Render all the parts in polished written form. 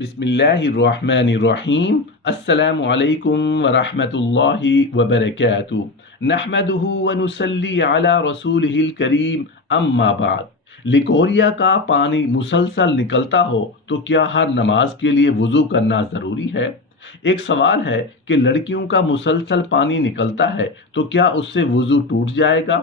बिस्मिल्लाहिर्रहमानिर्रहीम। अस्सलामु अलैकुम वरहमतुल्लाहि वबरकातुहू। नहमदुहु व नुसल्ली अला रसूलिहिल करीम, अम्मा बाद। लिकोरिया का पानी मुसलसल निकलता हो तो क्या हर नमाज के लिए वुज़ू करना ज़रूरी है? एक सवाल है कि लड़कियों का मुसलसल पानी निकलता है तो क्या उससे वुज़ू टूट जाएगा?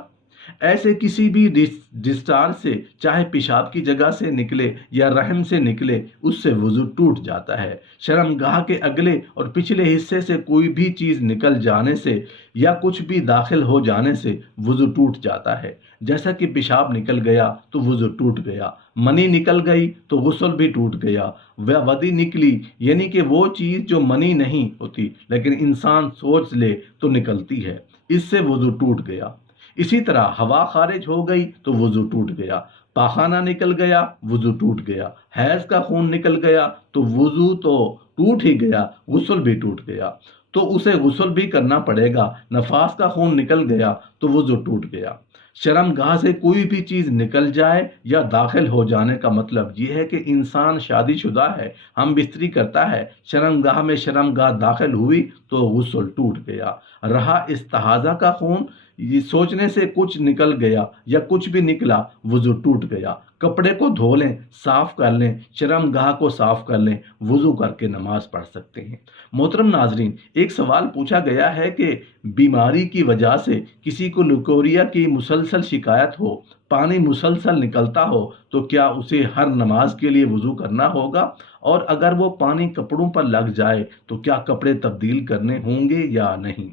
ऐसे किसी भी डिस्चार्ज से, चाहे पेशाब की जगह से निकले या रहम से निकले, उससे वुज़ू टूट जाता है। शर्मगाह के अगले और पिछले हिस्से से कोई भी चीज़ निकल जाने से या कुछ भी दाखिल हो जाने से वुज़ू टूट जाता है। जैसा कि पेशाब निकल गया तो वुज़ू टूट गया, मनी निकल गई तो गुस्ल भी टूट गया, वह वदी निकली यानी कि वो चीज़ जो मनी नहीं होती लेकिन इंसान सोच ले तो निकलती है, इससे वुज़ू टूट गया। इसी तरह हवा खारिज हो गई तो वुज़ू टूट गया, पाखाना निकल गया वुज़ू टूट गया, हैज़ का खून निकल गया तो वुज़ू तो टूट ही गया, गुस्ल भी टूट गया, तो उसे गुस्ल भी करना पड़ेगा। नफास का खून निकल गया तो वुज़ू टूट गया। शर्मगाह से कोई भी चीज़ निकल जाए या दाखिल हो जाने का मतलब ये है कि इंसान शादीशुदा है, हम बिस्तरी करता है, शर्मगाह में शर्मगाह दाखिल हुई तो गुस्ल टूट गया। रहा इस्तिहाज़ा का खून, ये सोचने से कुछ निकल गया या कुछ भी निकला, वुज़ू टूट गया। कपड़े को धो लें, साफ कर लें, शर्मगाह को साफ कर लें, वुज़ू करके नमाज पढ़ सकते हैं। मोहतरम नाजरीन, एक सवाल पूछा गया है कि बीमारी की वजह से किसी को लिकोरिया की मुसलसल शिकायत हो, पानी मुसलसल निकलता हो तो क्या उसे हर नमाज के लिए वुज़ू करना होगा? और अगर वो पानी कपड़ों पर लग जाए तो क्या कपड़े तब्दील करने होंगे या नहीं?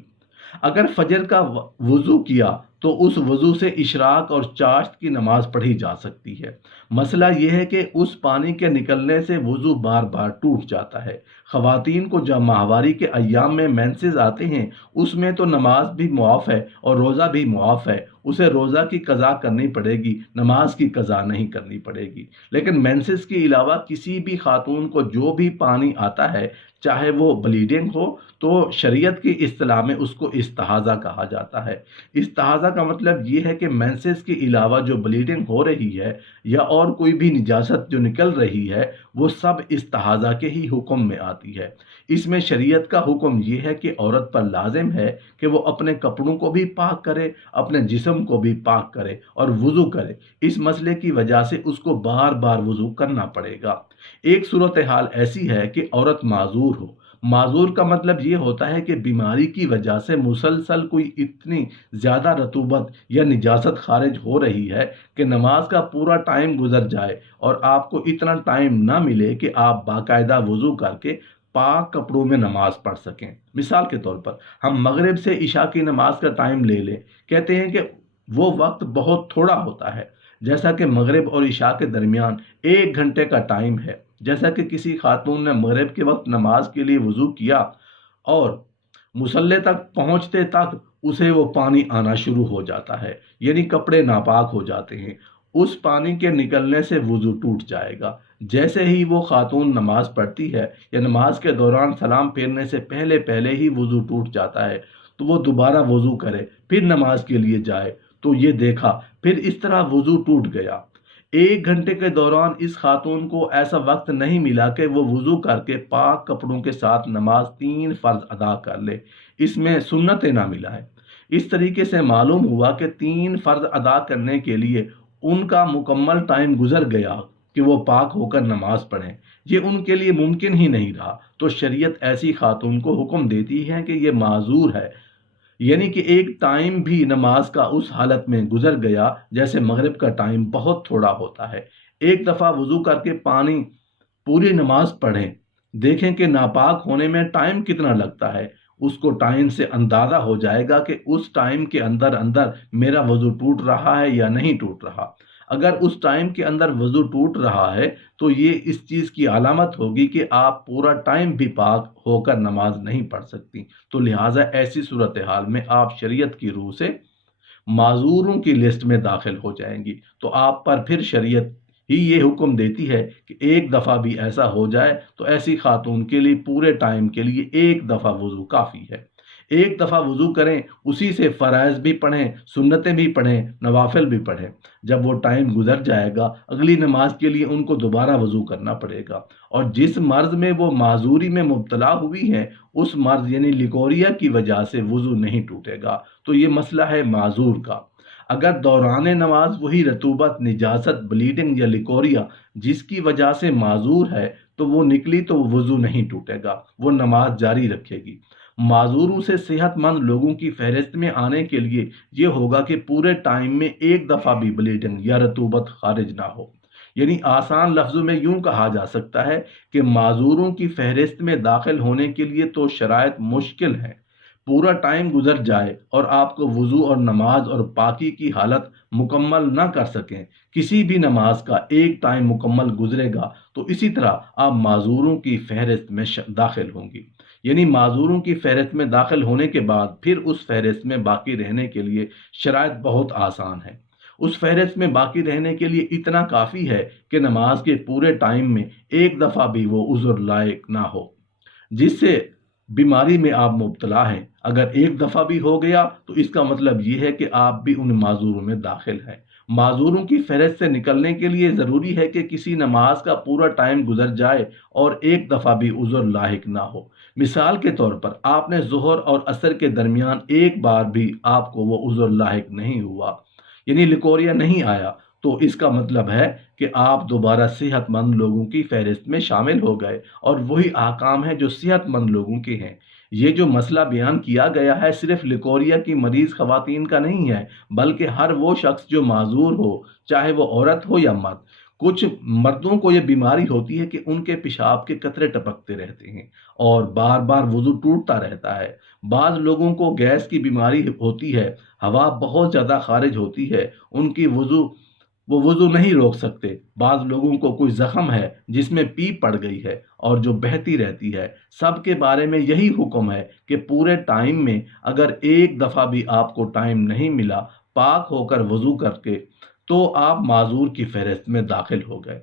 अगर फजर का वुज़ू किया तो उस वुज़ू से इशराक और चाश्त की नमाज पढ़ी जा सकती है। मसला यह है कि उस पानी के निकलने से वुज़ू बार बार टूट जाता है। ख़वातीन को जब माहवारी के अय्याम में मेंसेस आते हैं, उसमें तो नमाज भी मुआफ़ है और रोज़ा भी मुआफ़ है, उसे रोज़ा की कज़ा करनी पड़ेगी, नमाज की कज़ा नहीं करनी पड़ेगी। लेकिन मेंसेस के अलावा किसी भी खातून को जो भी पानी आता है, चाहे वो ब्लीडिंग हो, तो शरीयत की इस्तिलाह में उसको इस्तिहाज़ा कहा जाता है। इस्तिहाज़ा का मतलब ये है कि मेंसेस के अलावा जो ब्लीडिंग हो रही है या और कोई भी निजासत जो निकल रही है, वो सब इस्तिहाज़ा के ही हुक्म में आती है। इसमें शरीयत का हुक्म ये है कि औरत पर लाजिम है कि वो अपने कपड़ों को भी पाक करे, अपने जिस्म को भी पाक करे और वुज़ू करे। इस मसले की वजह से उसको बार बार वुज़ू करना पड़ेगा। एक सूरत हाल ऐसी है कि औरत माजूर हो। माजूर का मतलब ये होता है कि बीमारी की वजह से मुसलसल कोई इतनी ज़्यादा रतूबत या निजासत खारिज हो रही है कि नमाज का पूरा टाइम गुजर जाए और आपको इतना टाइम ना मिले कि आप बाकायदा वुज़ू करके पाक कपड़ों में नमाज पढ़ सकें। मिसाल के तौर पर हम मगरिब से इशा की नमाज का टाइम ले लें, कहते हैं कि वो वक्त बहुत थोड़ा होता है, जैसा कि मगरिब और इशा के दरमियान 1 घंटे का टाइम है। जैसा कि किसी खातून ने मगरिब के वक्त नमाज के लिए वुज़ू किया और मुसल्ले तक पहुंचते तक उसे वो पानी आना शुरू हो जाता है, यानी कपड़े नापाक हो जाते हैं, उस पानी के निकलने से वुज़ू टूट जाएगा। जैसे ही वो खातून नमाज पढ़ती है या नमाज के दौरान सलाम फेरने से पहले पहले ही वुज़ू टूट जाता है, तो वो दोबारा वुज़ू करे, फिर नमाज के लिए जाए, तो ये देखा फिर इस तरह वुज़ू टूट गया। 1 घंटे के दौरान इस खातून को ऐसा वक्त नहीं मिला कि वो वुज़ू करके पाक कपड़ों के साथ नमाज 3 फ़र्ज़ अदा कर ले, इसमें सुन्नतें ना मिलाएं। इस तरीके से मालूम हुआ कि 3 फ़र्ज़ अदा करने के लिए उनका मुकम्मल टाइम गुजर गया कि वो पाक होकर नमाज पढ़ें, ये उनके लिए मुमकिन ही नहीं रहा। तो शरीयत ऐसी खातून को हुक्म देती है कि ये माजूर है, यानी कि एक टाइम भी नमाज का उस हालत में गुजर गया जैसे मगरिब का टाइम बहुत थोड़ा होता है। एक दफ़ा वुज़ू करके पानी पूरी नमाज पढ़ें, देखें कि नापाक होने में टाइम कितना लगता है, उसको टाइम से अंदाज़ा हो जाएगा कि उस टाइम के अंदर अंदर मेरा वज़ू टूट रहा है या नहीं टूट रहा। अगर उस टाइम के अंदर वज़ू टूट रहा है तो ये इस चीज़ की अलामत होगी कि आप पूरा टाइम भी पाक होकर नमाज नहीं पढ़ सकती। तो लिहाजा ऐसी सूरत हाल में आप शरीयत की रूह से माजूरों की लिस्ट में दाखिल हो जाएंगी। तो आप पर फिर शरीयत ही ये हुक्म देती है कि एक दफ़ा भी ऐसा हो जाए तो ऐसी खातून के लिए पूरे टाइम के लिए एक दफ़ा वुज़ू काफ़ी है। एक दफ़ा वज़ू करें, उसी से फ़राइज़ भी पढ़ें, सुन्नतें भी पढ़ें, नवाफ़िल भी पढ़ें। जब वो टाइम गुज़र जाएगा, अगली नमाज के लिए उनको दोबारा वज़ू करना पड़ेगा। और जिस मर्ज़ में वो माज़ूरी में मुब्तला हुई हैं, उस मर्ज़ यानी लिकोरिया की वजह से वज़ू नहीं टूटेगा। तो ये मसला है माज़ूर का। अगर दौरान नमाज वही रतूबत, निजासत, ब्लीडिंग या लिकोरिया जिसकी वजह से माज़ूर है, तो वो निकली तो वज़ू नहीं टूटेगा, वो नमाज जारी रखेगी। माज़ूरों से सेहतमंद लोगों की फहरिस्त में आने के लिए ये होगा कि पूरे टाइम में एक दफ़ा भी ब्लीडिंग या रतूबत खारिज ना हो। यानी आसान लफ्ज़ों में यूं कहा जा सकता है कि माज़ूरों की फहरिस्त में दाखिल होने के लिए तो शराइत मुश्किल है। पूरा टाइम गुजर जाए और आपको वज़ू और नमाज और पाकी की हालत मुकम्मल ना कर सकें, किसी भी नमाज का एक टाइम मुकम्मल गुजरेगा तो इसी तरह आप माज़ूरों की फहरिस्त में दाखिल होंगी। यानी माज़ूरों की फहरिस्त में दाखिल होने के बाद फिर उस फहरिस्त में बाकी रहने के लिए शराइत बहुत आसान है। उस फहरिस्त में बाकी रहने के लिए इतना काफ़ी है कि नमाज के पूरे टाइम में एक दफ़ा भी वो उज़्र लायक ना हो जिससे बीमारी में आप मुब्तला हैं। अगर एक दफ़ा भी हो गया तो इसका मतलब ये है कि आप भी उन माज़ूरों में दाखिल हैं। माज़ूरों की फ़हरिस्त से निकलने के लिए ज़रूरी है कि किसी नमाज का पूरा टाइम गुजर जाए और एक दफ़ा भी उज़्र लाहिक ना हो। मिसाल के तौर पर आपने ज़ोहर और असर के दरमियान एक बार भी आपको वो उज़्र लाहिक नहीं हुआ, यानी लिकोरिया नहीं आया, तो इसका मतलब है कि आप दोबारा सेहतमंद लोगों की फहरिस्त में शामिल हो गए और वही अहकाम हैं जो सेहतमंद लोगों के हैं। ये जो मसला बयान किया गया है सिर्फ लिकोरिया की मरीज़ ख़वातीन का नहीं है, बल्कि हर वो शख्स जो माज़ूर हो, चाहे वो औरत हो या मर्द। कुछ मर्दों को ये बीमारी होती है कि उनके पेशाब के कतरे टपकते रहते हैं और बार बार वज़ू टूटता रहता है। बाज़ लोगों को गैस की बीमारी होती है, हवा बहुत ज़्यादा खारिज होती है, उनकी वो वज़ू नहीं रोक सकते। बाज़ लोगों को कोई ज़ख़म है जिसमें पीप पड़ गई है और जो बहती रहती है। सब के बारे में यही हुक्म है कि पूरे टाइम में अगर एक दफ़ा भी आपको टाइम नहीं मिला पाक होकर वज़ू करके, तो आप माज़ूर की फ़हरिस्त में दाखिल हो गए।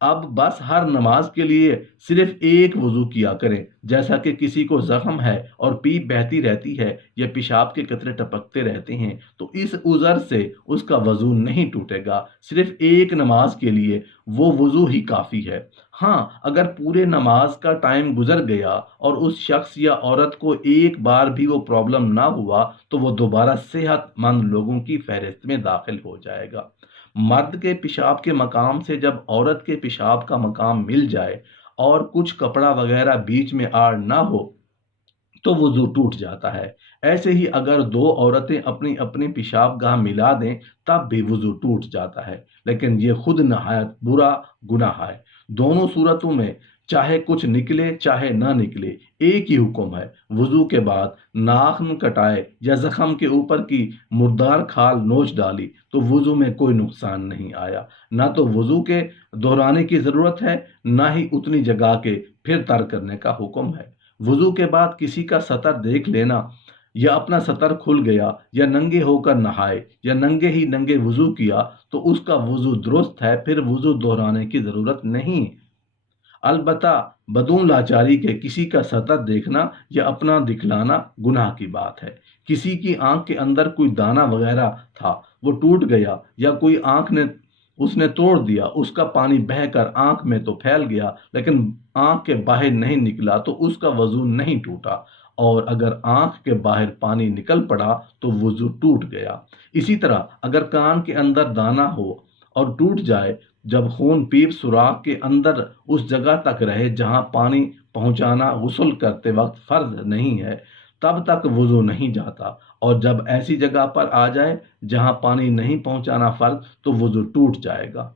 अब बस हर नमाज के लिए सिर्फ एक वज़ू किया करें। जैसा कि किसी को ज़ख़म है और पीप बहती रहती है या पेशाब के कतरे टपकते रहते हैं, तो इस उज़र से उसका वज़ू नहीं टूटेगा। सिर्फ एक नमाज के लिए वो वज़ू ही काफ़ी है। हाँ, अगर पूरे नमाज का टाइम गुजर गया और उस शख्स या औरत को एक बार भी वो प्रॉब्लम ना हुआ, तो वो दोबारा सेहतमंद लोगों की फहरिस्त में दाखिल हो जाएगा। मर्द के पेशाब के मकाम से जब औरत के पेशाब का मकाम मिल जाए और कुछ कपड़ा वगैरह बीच में आड़ ना हो, तो वज़ू टूट जाता है। ऐसे ही अगर दो औरतें अपनी अपनी पेशाबगाह मिला दें, तब भी वज़ू टूट जाता है। लेकिन ये खुद नहायत बुरा गुनाह है। दोनों सूरतों में चाहे कुछ निकले चाहे ना निकले, एक ही हुक्म है। वज़ू के बाद नाखून कटाए या ज़ख़म के ऊपर की मुर्दार खाल नोच डाली तो वज़ू में कोई नुकसान नहीं आया। ना तो वज़ू के दोहराने की ज़रूरत है, ना ही उतनी जगह के फिर तर करने का हुक्म है। वज़ू के बाद किसी का सतर देख लेना या अपना सतर खुल गया या नंगे होकर नहाए या नंगे ही नंगे वज़ू किया तो उसका वज़ू दुरुस्त है, फिर वज़ू दोहराने की ज़रूरत नहीं है। अलबत्ता बदून लाचारी के किसी का सतर देखना या अपना दिखलाना गुनाह की बात है। किसी की आंख के अंदर कोई दाना वगैरह था, वो टूट गया या कोई आंख ने उसने तोड़ दिया, उसका पानी बहकर आंख में तो फैल गया लेकिन आंख के बाहर नहीं निकला तो उसका वज़ू नहीं टूटा। और अगर आंख के बाहर पानी निकल पड़ा तो वज़ू टूट गया। इसी तरह अगर कान के अंदर दाना हो और टूट जाए, जब खून पीप सुराख के अंदर उस जगह तक रहे जहां पानी पहुंचाना गुस्ल करते वक्त फर्ज नहीं है, तब तक वज़ू नहीं जाता। और जब ऐसी जगह पर आ जाए जहां पानी नहीं पहुंचाना फर्ज, तो वज़ू टूट जाएगा।